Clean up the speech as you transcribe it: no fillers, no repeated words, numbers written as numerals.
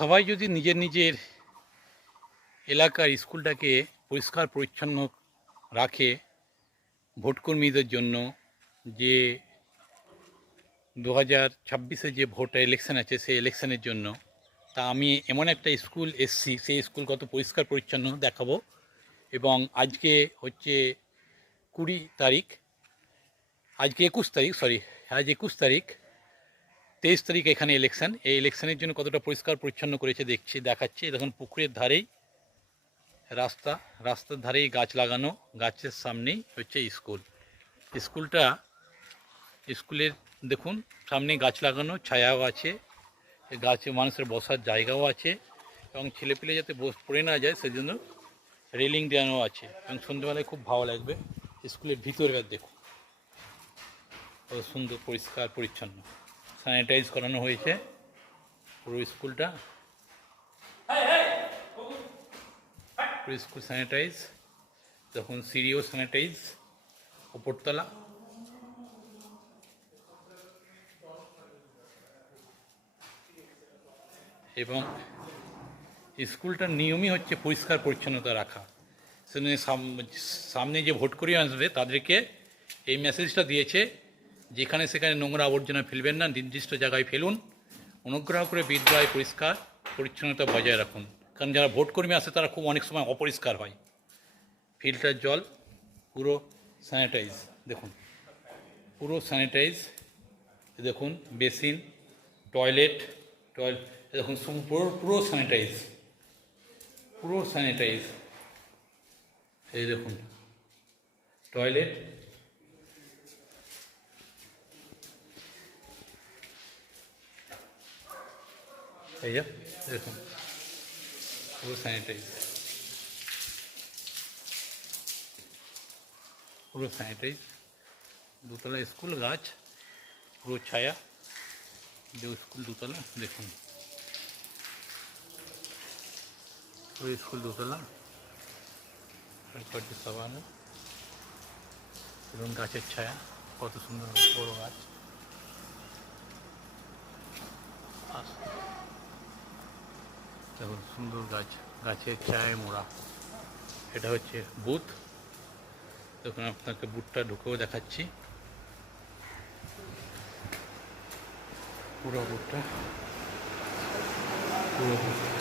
সবাই যদি নিজের নিজের এলাকার স্কুলটাকে পরিষ্কার পরিচ্ছন্ন রাখে, ভোটকর্মীদের জন্য যে 2026-এ যে ভোট ইলেকশন আছে সেই ইলেকশনের জন্য, তা আমি এমন একটা স্কুল এসছি, সেই স্কুল কত পরিষ্কার পরিচ্ছন্ন দেখাবো। এবং আজকে হচ্ছে 20 তারিখ, আজকে 21 তারিখ, আজ 21 তারিখ, 23 তারিখ এখানে ইলেকশন। এই ইলেকশনের জন্য কতটা পরিষ্কার পরিচ্ছন্ন করেছে দেখাচ্ছি। দেখুন পুকুরের ধারেই রাস্তার ধারেই গাছ লাগানো, গাছের সামনেই হচ্ছে স্কুলের দেখুন সামনে গাছ লাগানো, ছায়াও আছে, গাছে মানুষের বসার জায়গাও আছে, এবং ছেলেপিলে যাতে পড়ে না যায় সেজন্য রেলিং দেওয়ানো আছে। এবং সন্ধ্যেবেলায় খুব ভালো লাগবে। স্কুলের ভিতরে দেখুন কত সুন্দর পরিষ্কার পরিচ্ছন্ন, স্যানিটাইজ করানো হয়েছে পুরো স্কুলটা, পুরো স্কুল স্যানিটাইজ। দেখুন সিঁড়িও স্যানিটাইজ, ওপরতলা। এবং স্কুলটার নিয়মই হচ্ছে পরিষ্কার পরিচ্ছন্নতা রাখা। সেজন্য সামনে যে ভোট করিয়ে আসবে তাদেরকে এই মেসেজটা দিয়েছে, যেখানে সেখানে নোংরা আবর্জনা ফেলবেন না, নির্দিষ্ট জায়গায় ফেলুন, অনুগ্রহ করে বিদ্যালয় পরিষ্কার পরিচ্ছন্নতা বজায় রাখুন। কারণ যারা ভোট কর্মী আসে তারা খুব অনেক সময় অপরিষ্কার হয়। ফিল্টার জল পুরো স্যানিটাইজ, দেখুন পুরো স্যানিটাইজ। দেখুন বেসিন, টয়লেট দেখুন পুরো স্যানিটাইজ, পুরো স্যানিটাইজ। এই দেখুন টয়লেট, এই যে দেখুন পুরো স্যানিটাইজ, পুরো স্যানিটাইজ। দুতলা স্কুল, গাছ, পুরো ছায়া, স্কুল দুতলা। দেখুন পুরো স্কুল দুতলা, কয়েকটি সাবানো, এবং গাছের ছায়া, কত সুন্দর বড় গাছ। দেখুন সুন্দর গাছ, গাছের ছায়ায় মোড়া। এটা হচ্ছে বুথ। দেখুন আপনাকে বুথটা ঢুকেও দেখাচ্ছি, পুরো বুথটা, পুরো বুথ।